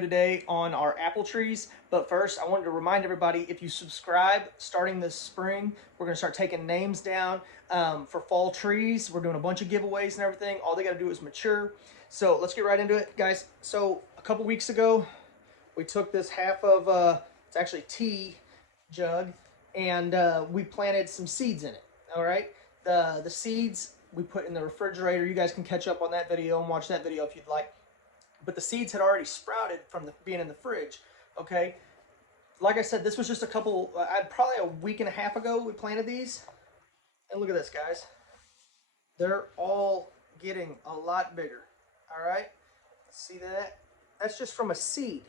Today on our apple trees, but first I wanted to remind everybody, if you subscribe starting this spring, we're going to start taking names down for fall trees. We're doing a bunch of giveaways and everything. All they got to do is mature. So let's get right into it, guys. So a couple weeks ago we took this half of it's actually tea jug, and we planted some seeds in it. All right, the seeds we put in the refrigerator. You guys can catch up on that video and watch that video if you'd like. But the seeds had already sprouted from being in the fridge, okay? Like I said, this was just probably a week and a half ago we planted these. And look at this, guys. They're all getting a lot bigger, all right? See that? That's just from a seed,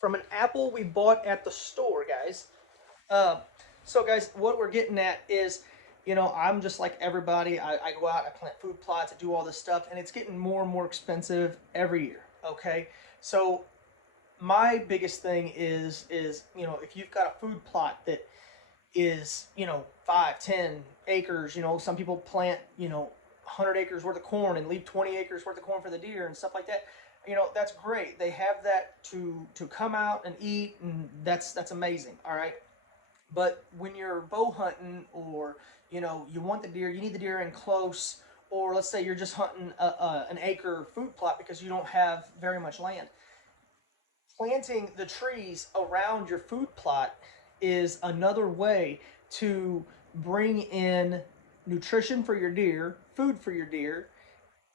from an apple we bought at the store, guys. So, guys, what we're getting at is, you know, I'm just like everybody. I go out, I plant food plots, I do all this stuff, and it's getting more and more expensive every year. Okay, so my biggest thing is you know, if you've got a food plot that is, you know, 5-10 acres, you know, some people plant, you know, 100 acres worth of corn and leave 20 acres worth of corn for the deer and stuff like that. You know, that's great. They have that to come out and eat, and that's amazing. All right, but when you're bow hunting, or you know, you want the deer, you need the deer in close. Or let's say you're just hunting an acre food plot because you don't have very much land. Planting the trees around your food plot is another way to bring in nutrition for your deer, food for your deer.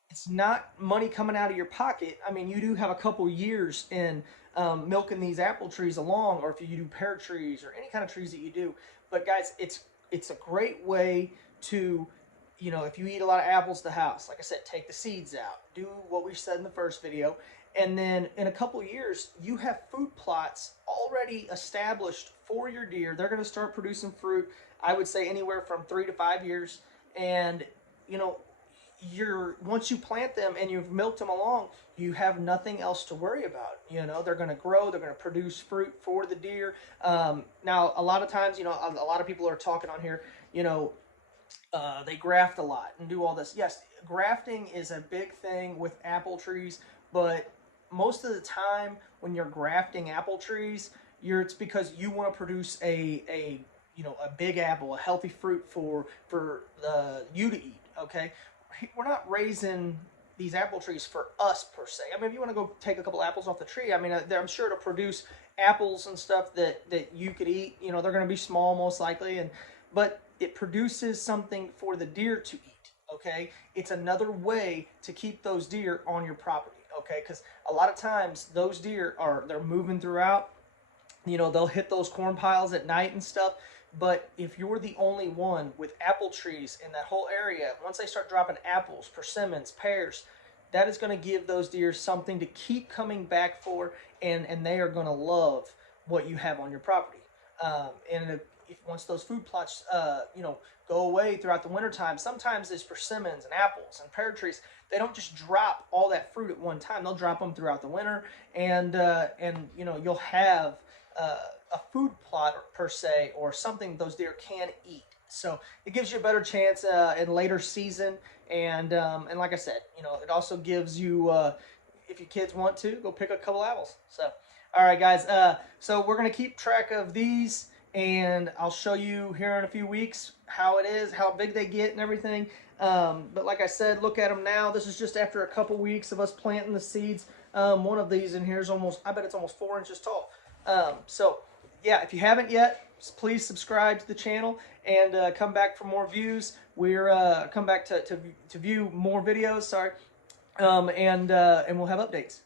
It's not money coming out of your pocket. I mean, you do have a couple years in milking these apple trees along, or if you do pear trees or any kind of trees that you do. But guys, it's a great way to, you know, if you eat a lot of apples at the house, like I said, take the seeds out, do what we said in the first video, and then in a couple years, you have food plots already established for your deer. They're going to start producing fruit, I would say anywhere from 3 to 5 years, and, you know, once you plant them and you've milked them along, you have nothing else to worry about. You know, they're going to grow, they're going to produce fruit for the deer. Now, a lot of times, you know, a lot of people are talking on here, you know, they graft a lot and do all this. Yes, grafting is a big thing with apple trees, but most of the time when you're grafting apple trees, it's because you want to produce a you know, a big apple, a healthy fruit for you to eat. Okay, we're not raising these apple trees for us per se. I mean, if you want to go take a couple apples off the tree, I mean, I'm sure to produce apples and stuff that you could eat. You know, they're going to be small most likely, but it produces something for the deer to eat. Okay, it's another way to keep those deer on your property. Okay, because a lot of times those deer they're moving throughout. You know, they'll hit those corn piles at night and stuff. But if you're the only one with apple trees in that whole area, once they start dropping apples, persimmons, pears, that is going to give those deer something to keep coming back for, and they are going to love what you have on your property. And once those food plots, you know, go away throughout the wintertime, sometimes there's persimmons and apples and pear trees. They don't just drop all that fruit at one time. They'll drop them throughout the winter, and you know, you'll have a food plot per se, or something those deer can eat. So it gives you a better chance in later season, and like I said, you know, it also gives you, if your kids want to, go pick a couple apples. So, all right, guys. So we're gonna keep track of these, and I'll show you here in a few weeks how it is, how big they get and everything. But like I said, look at them now. This is just after a couple weeks of us planting the seeds. One of these in here is I bet it's almost 4 inches tall. So yeah, if you haven't yet, please subscribe to the channel and come back for more views. We're come back to view more videos. Sorry, and we'll have updates.